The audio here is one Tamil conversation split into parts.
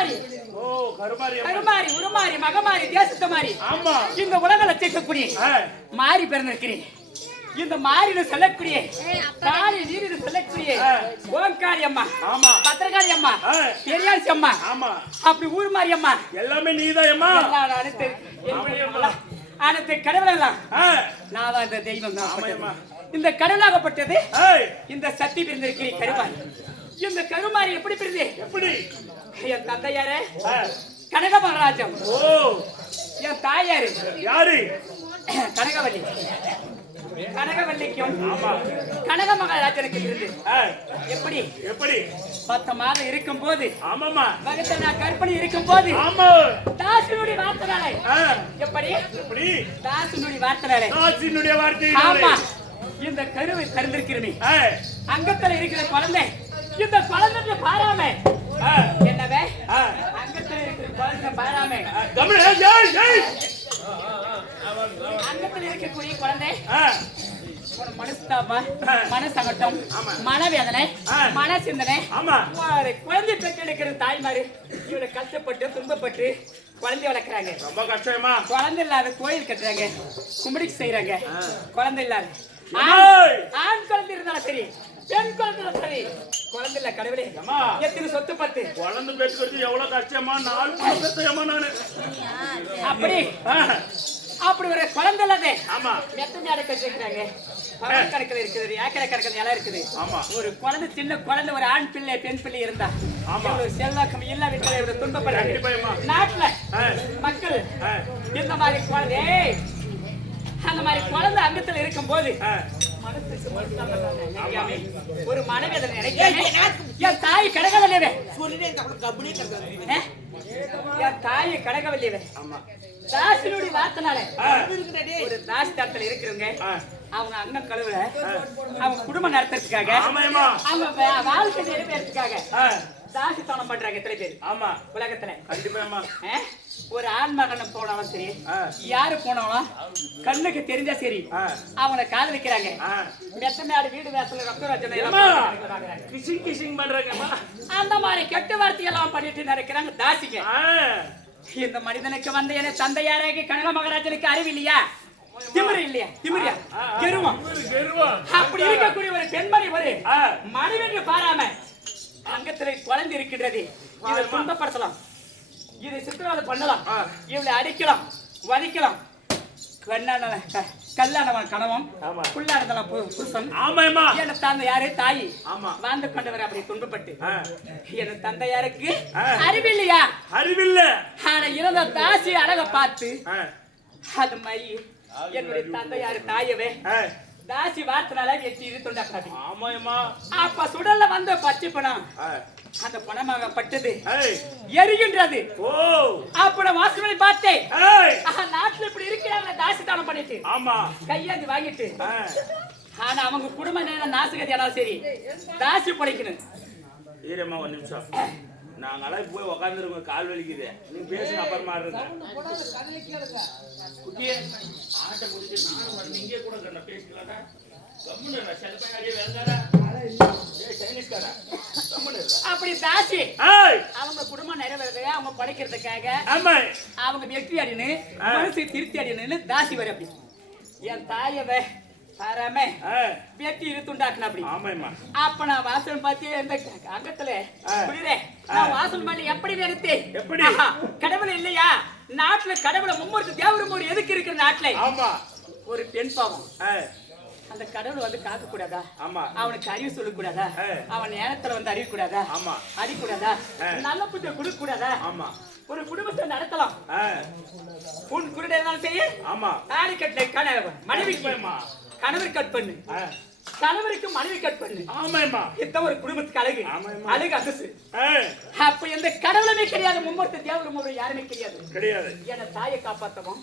கருமாரி. ஓ கருமாரி உருமாரி மகமாரி தேசத்து மாறி ஆமா. இந்த உலக லட்சிக்கக்கூடிய மாறி பிறந்திருக்கிறேன். இந்த மாறினு சொல்லக்கூடிய காளி நீரினு சொல்லக்கூடிய. ஓங்காரி அம்மா ஆமா. பத்திரகாளி அம்மா ஆ. பெரியாச்சி அம்மா ஆமா. அப்படி ஊர் மாறி அம்மா. எல்லாமே நீதான் அம்மா. அனைத்து அனைத்து கடவுள் எல்லாம் ஆ, நான் தான் இந்த தெய்வம் தான். இந்த கடவுளாகப்பட்டது இந்த சக்தி பிறந்திருக்கிறேன் கருமாரி. இந்த கருமாரி எப்படி பிறந்து எப்படி? என் தந்தையாரு கனக மகாராஜம் ஓ. என் தாயாரு. யாரு? கனகவல்லி. கனகவல்லிக்கும் ஆமா. கனக மகாராஜனுக்கு இருந்து. எப்படி? எப்படி? பத்து மாதம் இருக்கும் போது ஆமாமா வகுத்த நான் கற்பனை இருக்கும் போது ஆமா. தாசினுடைய வார்த்தைனாலே. ஆ, எப்படி? எப்படி? தாசினுடைய வார்த்தைனாலே. தாசினுடைய வார்த்தை ஆமா. இந்த கருவை திறந்திருக்கிறமே ஆ, அங்கத்துல இருக்கிற குழந்தை இந்த குழந்தை பாராம. அங்கத்துல இருக்கக்கூடிய குழந்தை. ஆமா. மனவேதனை. மன சிந்தனை குழந்தை பெற்றெடுக்கிற தாய்மாரு இவரை கஷ்டப்பட்டு துன்பப்பட்டு குழந்தை வளர்க்குறாங்க. ரொம்ப கஷ்டமா? குழந்தை இல்லாத கோயில் கட்டுறாங்க. கும்பிடிக்கு செய்யறாங்க குழந்தை இல்லாத. ஆண் குழந்தை இருந்தாலும் சரி பெண் குழந்தை சரி. குழந்தை இல்ல கடவுளே. எத்தனை சொத்து பத்து குழந்தை பெற்றுக்கிறது எவ்வளவு கஷ்டமா? நாலு நானு. அப்படி. அப்படி ஒரு குழந்தை இல்லாத ஆமா. எத்தனை அடக்க வச்சிருக்கிறாங்க பகல் கணக்கில் இருக்குது ஏக்கரை கணக்கில் நிலம் இருக்குது. ஆமா. ஒரு குழந்தை சின்ன குழந்தை ஒரு ஆண் பிள்ளை பெண் பிள்ளை இருந்தா ஆமா. ஒரு செல்வாக்கம் இல்ல வீட்டுல இவ்வளவு கண்டிப்பா அம்மா. துன்பப்படுறாங்க நாட்டுல மக்கள் இந்த மாதிரி குழந்தை அந்த மாதிரி குழந்தை அங்கத்துல இருக்கும்போது ஆ. ஒரு மனவேதனை நினைக்காம என் தாய் கடகவல்லியவே என் தாய் கடகவல்லியவே ஆமா. தாசினுடைய வார்த்தைனால. ஒரு தாசி தரத்துல இருக்கிறவங்க. அவங்க அண்ணன் கழுவுல அவங்க குடும்பம் நடத்துறதுக்காக. அவங்க வாழ்க்கை நிறைவேறதுக்காக தாசித்தனம் பண்றாங்க எத்தனை பேர் ஆமா உலகத்துல கண்டிப்பா? ஒரு ஆண் மகனை போனாலும் சரி. யாரு போனாலும் கண்ணுக்கு தெரிஞ்சா சரி. அவனை காதலிக்கிறாங்க ஆ. மெத்த மேடு வீடு வேசல ரத்த ரச்சனை எல்லாம் அம்மா. பண்ணிட்டு வாங்குறாங்க. கிசிங் கிசிங் பண்றாங்கம்மா அந்த மாதிரி கெட்ட வார்த்தையெல்லாம் பண்ணிட்டு நடக்கிறாங்க தாசிங்க இந்த மனிதனுக்கு வந்த என தந்தையாராகி கனக மகாராஜனுக்கு அறிவு இல்லையா திமிரு இல்லையா திமிரியா. கெருவம். அப்படி இருக்கக்கூடிய ஒரு பெண்மணி ஒரு. மனிதனுக்கு பாராம அங்கத்துல குழந்தை இருக்கின்றது இதை ஆமா. துன்பப்படுத்தலாம். இதை சித்திரவதை பண்ணலாம். இவளை அடிக்கலாம் வதிக்கலாம். கண்ணான க- கல்லானவன் கணவன் ஆமா. புல்லானதெல்லாம் பு- புருஷன். ஆமாம்மா. என தந்தை யாரு? தாய். ஆமா. வாழ்ந்து கொண்டவர் அப்படி துன்பப்பட்டு. என தந்தையாருக்கு. அறிவில்லையா? அறிவில்ல. ஆனா இறந்த தாசி அழக பார்த்து அது மை என்னுடைய தந்தையாரு தாயவே தாசி வார்த்தனால வெட்டி இது தொண்டாக்காது ஆமாம்மா அப்ப சுடல்ல வந்த பச்சை பணம். அந்த பணமாக பட்டது ஏய், எரிகின்றது. ஓ. அப்ப வாசனை பார்த்தேன் ஏய், ஆஹா, நாட்டுல இப்படி இருக்கிறாங்க தாசி தானம் பண்ணிட்டு. ஆமா. கையாந்து வாங்கிட்டு. ஆ, ஆனா அவங்க குடும்ப நேரம் நாசுகதி ஆனாலும் சரி தாசி படைக்கணும். ஈரம்மா ஒரு நிமிஷம். நாங்களாம் போய் உக்காந்துருக்கோம் கால் வலிக்குது. நீ பேசுங்க அப்புறமா இருங்க குட்டியே ஆட்டை முடிச்சு நானும் இங்கே கூட கண்ண கம்முன்னு சில அடியே. அப்படி அவங்க குடும்பம் நிறைவேறது அவங்க படைக்கிறதுக்காக அவங்க வெற்றி அடினு மனசு திருத்தி அடினு தாசி வர அப்படி. என் தாயவ பாராம ஆ, வெட்டி இழுத்துண்டாக்குன அப்படி ஆமாம்மா. அப்ப நான் வாசல் பார்த்து இந்த அங்கத்துல. புரியுதே நான் வாசல் பண்ணி எப்படி நிறுத்தி எப்படி? கடவுள் இல்லையா? நாட்டுல கடவுளை மும்மூர்த்தி தேவரும் ஒரு எதுக்கு இருக்கிற நாட்டுல? ஆமா. ஒரு பெண் பாவம். அந்த கடவுள் வந்து காக்க கூடாதா ஆமா. அவனுக்கு அறிவு சொல்ல கூடாதா. அவன் நேரத்துல வந்து அறிய கூடாதா ஆமா. அடிக்கூடாதா? ஆ. நல்ல புத்தி கொடுக்க கூடாதா ஆமா. ஒரு குடும்பத்தை நடத்தலாம். உன் குருட இருந்தாலும் சரி ஆமா. தாலி கட்ட கணவன் மனைவிக்கு. கண்டிப்பாம்மா. கணவர் கட் பண்ணு. கணவருக்கு மனைவி கட் பண்ணு. ஆமாம்மா. இதான் ஒரு குடும்பத்துக்கு அழகு. அழகு ஆ, அப்ப எந்த கடவுளுமே கிடையாது. மும்மூர்த்தி தேவரும் முறை யாருமே கிடையாது. கிடையாது. என தாயை காப்பாத்தவும்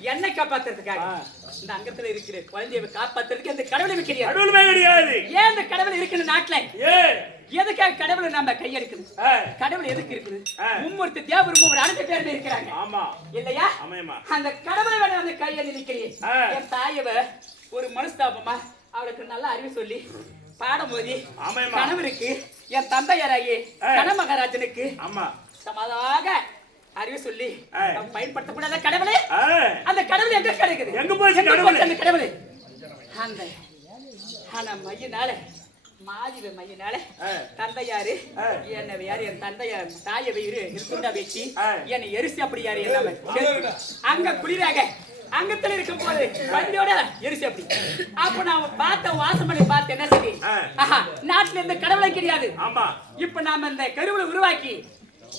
என்னை காப்பாத்துறதுக்காக. இந்த அங்கத்துல இருக்கிற குழந்தையை காப்பாத்துறதுக்கு அந்த கடவுளுமே கிடையாது. கடவுளுமே கிடையாது. ஏன் இந்த கடவுள் இருக்குன்னு நாட்டுல? ஏ. எதுக்காக கடவுளை நம்ம கையெடுக்கணும்? கடவுள் எதுக்கு இருக்குது. மும்மூர்த்தி தேவரும் முறை அனைத்து பேருமே இருக்கிறாங்க. ஆமா. இல்லையா? அந்த கடவுளை வேணா அந்த கையை நினைக்கிறேன். என் தாயவ ஒரு மனஸ்தாபமா அவளுக்கு நல்ல அறிவு சொல்லி பாடும்போது ஆமாம்மா. கணவருக்கு என் தந்தையாராகி ஆமா சமாதாக அறிவு சொல்லி பயன்படுத்தக்கூடாத கடவுளே அந்த கடவுள் எங்க கிடைக்குது எங்க போச்சு கடவுளு? அந்த கடவுள் அந்த ஆனா மையினால மாதிவ மையினால. தந்தையாரு. என்ன யாரு என் தந்தையார் தாய வயிறு இருக்குண்டா வச்சு. என்னை எரிசி அப்படி யாரு எல்லாமே அங்க குளிராக அங்கத்துல இருக்கும் போது வண்டியோட எரிசி அப்படி அப்ப நான் பார்த்த வாசம் பண்ணி பார்த்து என்ன சரி நாட்டுல இந்த கடவுளே கிடையாது. ஆமா. இப்ப நாம இந்த கருவில உருவாக்கி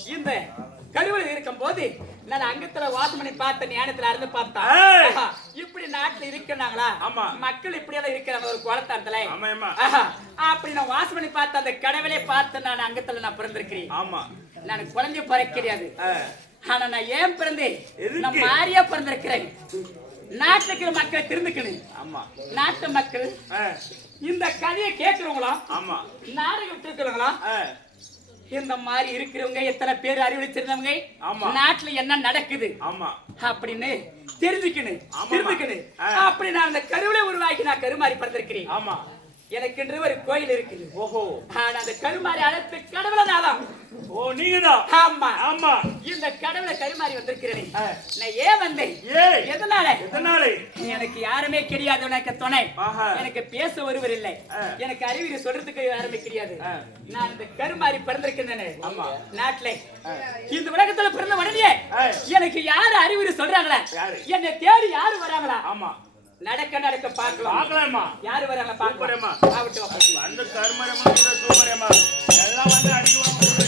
இந்த கருவில இருக்கும் போது நான் அங்கத்துல வாசம் பண்ணி பார்த்த ஞானத்துல அருந்து பார்த்தா ஏய். ஆஹா, இப்படி நாட்டுல இருக்கிறாங்களா ஆமா. மக்கள் இப்படி எல்லாம் இருக்கிறாங்க ஒரு ஆஹா, அப்படி நான் வாசம் பண்ணி பார்த்த அந்த கடவுளே பார்த்து நான் அங்கத்துல நான் பிறந்திருக்கிறேன். ஆமா. நான் குழந்தை பிறக்க கிடையாது. ஆனா நான் ஏன் பிறந்தேன்? நான் மாறியா பிறந்திருக்கிறேன். நாட்டுல இருக்கிற மக்களை திருந்துக்கணும். ஆமா. நாட்டு மக்கள் இந்த கதையை கேட்கிறவங்களா? ஆமா. நாடகம் இருக்கிறவங்களா ஏய், இந்த மாதிரி இருக்கிறவங்க எத்தனை பேர் அறிவிச்சிருந்தவங்க ஆமா. நாட்டுல என்ன நடக்குது? ஆமா. அப்படின்னு தெரிஞ்சுக்கணும். தெரிஞ்சுக்கணும். அப்படி நான் அந்த கருவிலை உருவாக்கி நான் கருமாறி பிறந்திருக்கிறேன். ஆமா. எனக்கென்று ஒரு கோயில் இருக்குது. ஓஹோ. ஆனா அந்த கருமாறி அழைத்து கடவுளை நாளாம் ஓ நீங்கதான். ஆமா. ஆமா. இந்த கடவுளை கருமாறி வந்திருக்கிறேன். நான் ஏன் வந்தேன்? எதனால? எதனாலே? எனக்கு யாருமே கிடையாது உனக்கு துணை. எனக்கு பேச ஒருவர் இல்லை. எனக்கு அறிவுரை சொல்றதுக்கு யாருமே கிடையாது. நான் இந்த கருமாறி பிறந்திருக்கிறேன். ஆமா. நாட்டுல. இந்த உலகத்துல பிறந்த உடனே. எனக்கு யாரு அறிவுரை சொல்றாங்களா? என்னை தேடி யாரு வராங்களா? ஆமா. நடக்க நடக்க பார்க்கலாம். பாக்கலாமா யாரு வராங்க சூப்பரேம்மா. பாக்கலாம் ஆகட்டும் அப்ப. வந்து கருமரமா சூப்பரேமா எல்லாம் வந்து அடிக்குவாங்க.